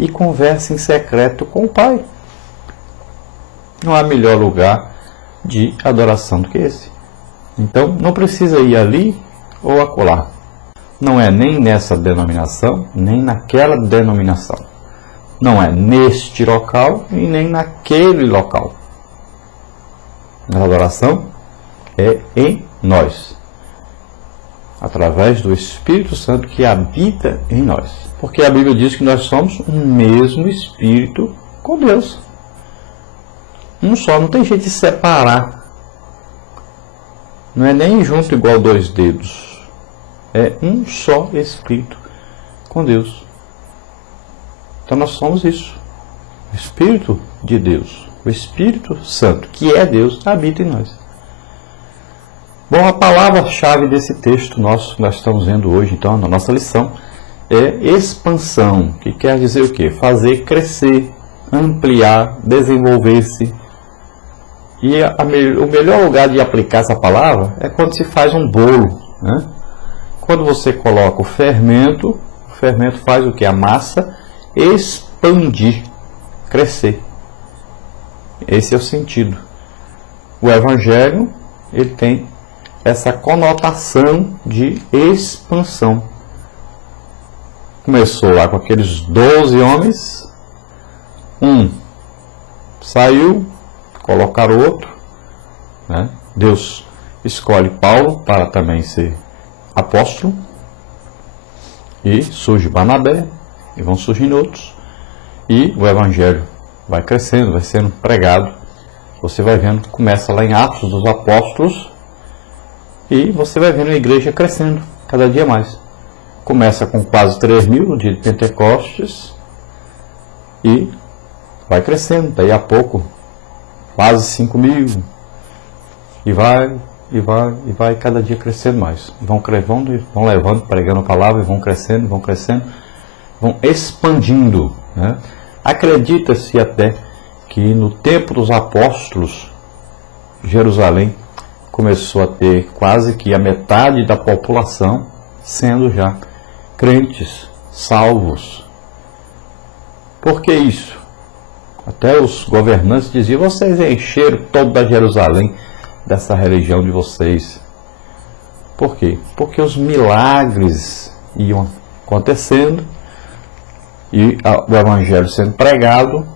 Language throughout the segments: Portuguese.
e converse em secreto com o Pai. Não há melhor lugar de adoração do que esse. Então, não precisa ir ali ou acolá. Não é nem nessa denominação, nem naquela denominação. Não é neste local e nem naquele local. A adoração é em nós, através do Espírito Santo que habita em nós. Porque a Bíblia diz que nós somos um mesmo Espírito com Deus. Um só, não tem jeito de separar. Não é nem junto igual dois dedos. É um só Espírito com Deus. Então nós somos isso. O Espírito de Deus, o Espírito Santo, que é Deus, habita em nós. Bom, a palavra-chave desse texto nosso que nós estamos vendo hoje, então, na nossa lição, é expansão, que quer dizer o quê? Fazer crescer, ampliar, desenvolver-se. E o melhor lugar de aplicar essa palavra é quando se faz um bolo, né? Quando você coloca o fermento faz o quê? A massa expandir, crescer. Esse é o sentido. O Evangelho, ele tem essa conotação de expansão. Começou lá com aqueles 12 homens, um saiu, colocar outro, né? Deus escolhe Paulo para também ser apóstolo, e surge Barnabé, e vão surgindo outros, e o Evangelho vai crescendo, vai sendo pregado. Você vai vendo, começa lá em Atos dos Apóstolos, e você vai vendo a igreja crescendo cada dia mais. Começa com quase 3.000 no dia de Pentecostes, e vai crescendo, daí a pouco quase 5.000, e vai cada dia crescendo mais. Vão levando, pregando a palavra, e vão crescendo, vão expandindo, né? Acredita-se até que no tempo dos apóstolos, Jerusalém começou a ter quase que a metade da população sendo já crentes, salvos. Por que isso? Até os governantes diziam: vocês encheram toda Jerusalém dessa religião de vocês. Por quê? Porque os milagres iam acontecendo e o Evangelho sendo pregado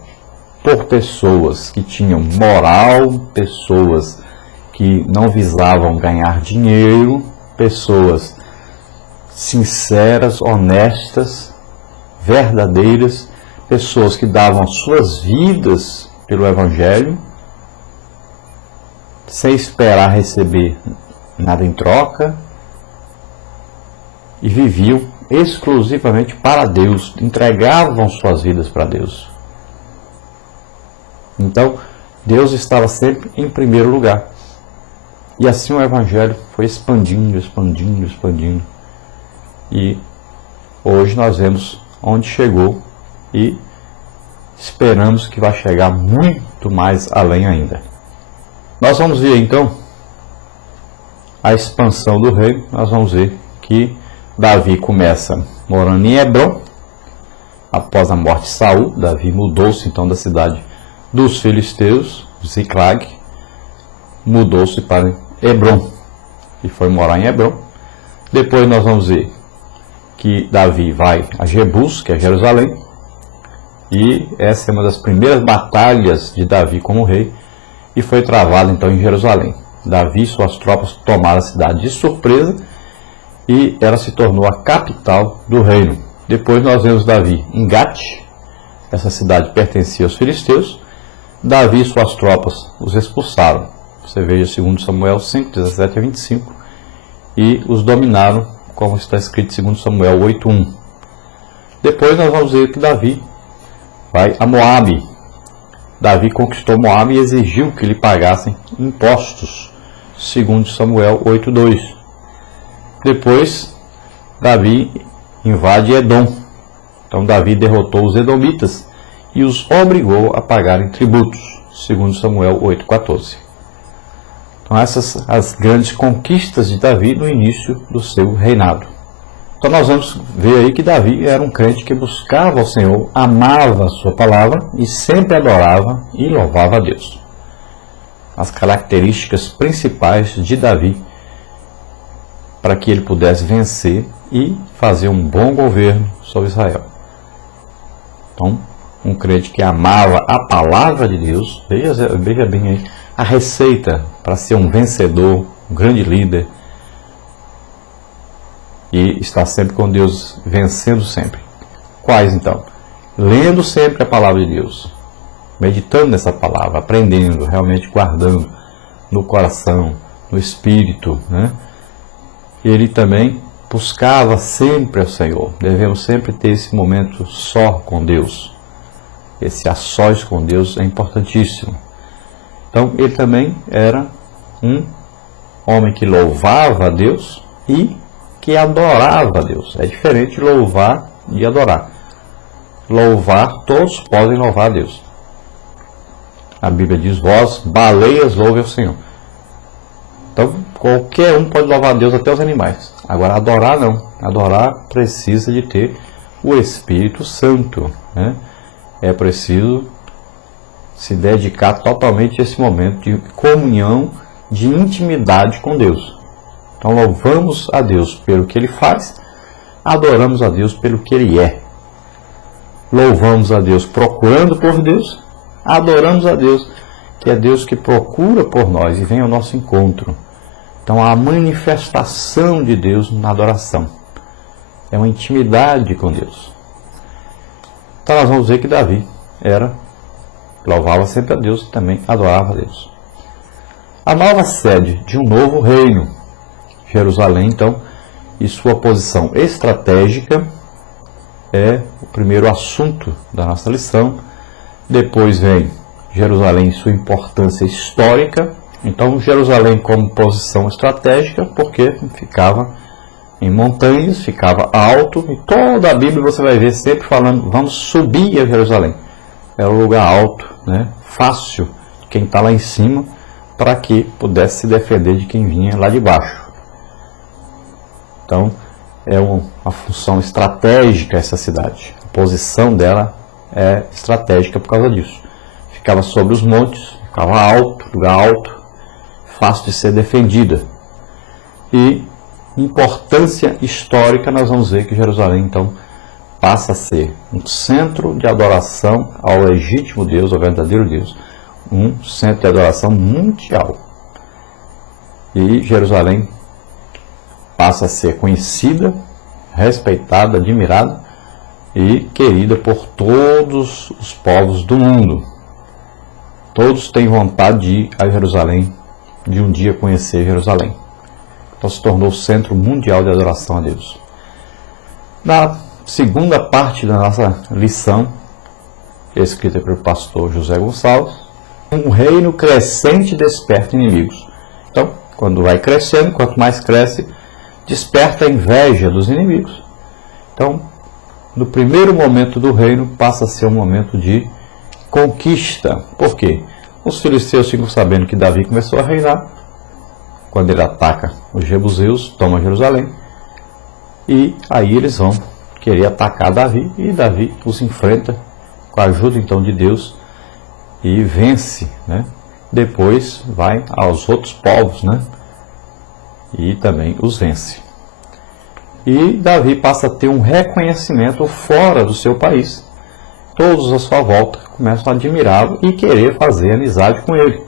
por pessoas que tinham moral, pessoas que não visavam ganhar dinheiro, pessoas sinceras, honestas, verdadeiras, pessoas que davam suas vidas pelo Evangelho, sem esperar receber nada em troca, e viviam exclusivamente para Deus, entregavam suas vidas para Deus. Então, Deus estava sempre em primeiro lugar. E assim o Evangelho foi expandindo. E hoje nós vemos onde chegou e esperamos que vai chegar muito mais além ainda. Nós vamos ver então a expansão do reino. Nós vamos ver que Davi começa morando em Hebrom. Após a morte de Saul, Davi mudou-se então da cidade dos filisteus, Ziclag, mudou-se para Hebrom e foi morar em Hebrom. Depois nós vamos ver que Davi vai a Jebus, que é Jerusalém, e essa é uma das primeiras batalhas de Davi como rei, e foi travada então em Jerusalém. Davi e suas tropas tomaram a cidade de surpresa e ela se tornou a capital do reino. Depois nós vemos Davi em Gate, essa cidade pertencia aos filisteus. Davi e suas tropas os expulsaram. Você veja 2 Samuel 5, 17 a 25, e os dominaram, como está escrito em 2 Samuel 8, 1. Depois nós vamos ver que Davi vai a Moabe. Davi conquistou Moabe e exigiu que lhe pagassem impostos, 2 Samuel 8, 2. Depois, Davi invade Edom. Então, Davi derrotou os edomitas e os obrigou a pagarem tributos, 2 Samuel 8, 14. Então, essas as grandes conquistas de Davi no início do seu reinado. Então nós vamos ver aí que Davi era um crente que buscava o Senhor, amava a sua palavra e sempre adorava e louvava a Deus. As características principais de Davi para que ele pudesse vencer e fazer um bom governo sobre Israel. Então, um crente que amava a palavra de Deus, veja bem aí, a receita para ser um vencedor, um grande líder, e estar sempre com Deus, vencendo sempre. Quais então? Lendo sempre a palavra de Deus, meditando nessa palavra, aprendendo, realmente guardando no coração, no espírito, né? Ele também buscava sempre ao Senhor. Devemos sempre ter esse momento só com Deus. Esse a sós com Deus é importantíssimo. Então, ele também era um homem que louvava a Deus e que adorava a Deus. É diferente louvar e adorar. Louvar, todos podem louvar a Deus. A Bíblia diz: vós, baleias, louve ao Senhor. Então, qualquer um pode louvar a Deus, até os animais. Agora, adorar não. Adorar precisa de ter o Espírito Santo, né? É preciso se dedicar totalmente a esse momento de comunhão, de intimidade com Deus. Então, louvamos a Deus pelo que Ele faz, adoramos a Deus pelo que Ele é. Louvamos a Deus procurando por Deus, adoramos a Deus, que é Deus que procura por nós e vem ao nosso encontro. Então, a manifestação de Deus na adoração é uma intimidade com Deus. Então, nós vamos ver que Davi louvava sempre a Deus e também adorava a Deus. A nova sede de um novo reino, Jerusalém, então, e sua posição estratégica é o primeiro assunto da nossa lição. Depois vem Jerusalém e sua importância histórica. Então, Jerusalém como posição estratégica, porque ficava em montanhas, ficava alto, e toda a Bíblia você vai ver sempre falando: vamos subir a Jerusalém. Era um lugar alto, né? Fácil de quem está lá em cima, para que pudesse se defender de quem vinha lá de baixo. Então, é uma função estratégica essa cidade. A posição dela é estratégica por causa disso. Ficava sobre os montes, ficava alto, lugar alto, fácil de ser defendida. E importância histórica, nós vamos ver que Jerusalém, então, passa a ser um centro de adoração ao legítimo Deus, ao verdadeiro Deus, um centro de adoração mundial. E Jerusalém passa a ser conhecida, respeitada, admirada e querida por todos os povos do mundo. Todos têm vontade de ir a Jerusalém, de um dia conhecer Jerusalém. Então se tornou o centro mundial de adoração a Deus. Na segunda parte da nossa lição, escrita pelo pastor José Gonçalves, um reino crescente desperta inimigos. Então, quando vai crescendo, quanto mais cresce, desperta a inveja dos inimigos. Então, no primeiro momento do reino, passa a ser um momento de conquista. Por quê? Os filisteus ficam sabendo que Davi começou a reinar. Quando ele ataca os jebuseus, toma Jerusalém. E aí eles vão querer atacar Davi. E Davi os enfrenta com a ajuda então de Deus e vence, né? Depois vai aos outros povos, né? E também os vence. E Davi passa a ter um reconhecimento fora do seu país. Todos à sua volta começam a admirá-lo e querer fazer amizade com ele,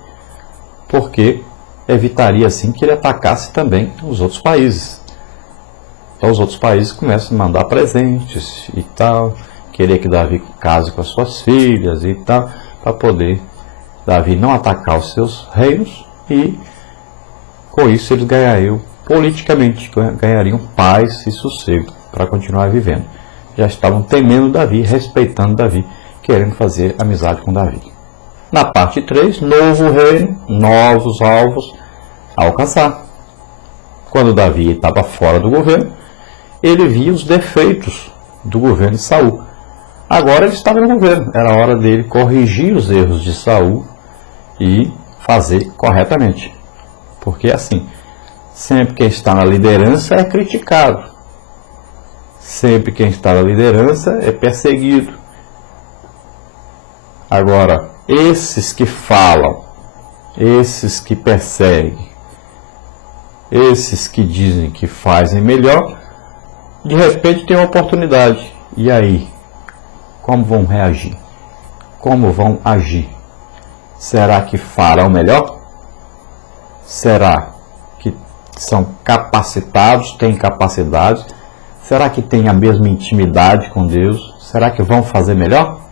porque evitaria assim que ele atacasse também os outros países. Então os outros países começam a mandar presentes e tal, querer que Davi case com as suas filhas e tal, para poder Davi não atacar os seus reinos, e com isso eles ganhariam politicamente, ganhariam paz e sossego para continuar vivendo. Já estavam temendo Davi, respeitando Davi, querendo fazer amizade com Davi. Na parte 3, novo reino, novos alvos a alcançar. Quando Davi estava fora do governo, ele via os defeitos do governo de Saul. Agora ele estava no governo, era hora dele corrigir os erros de Saul e fazer corretamente. Porque assim, sempre quem está na liderança é criticado. Sempre quem está na liderança é perseguido. Agora, esses que falam, esses que perseguem, esses que dizem que fazem melhor, de repente tem uma oportunidade. E aí? Como vão reagir? Como vão agir? Será que farão melhor? Será que são capacitados, têm capacidade? Será que têm a mesma intimidade com Deus? Será que vão fazer melhor?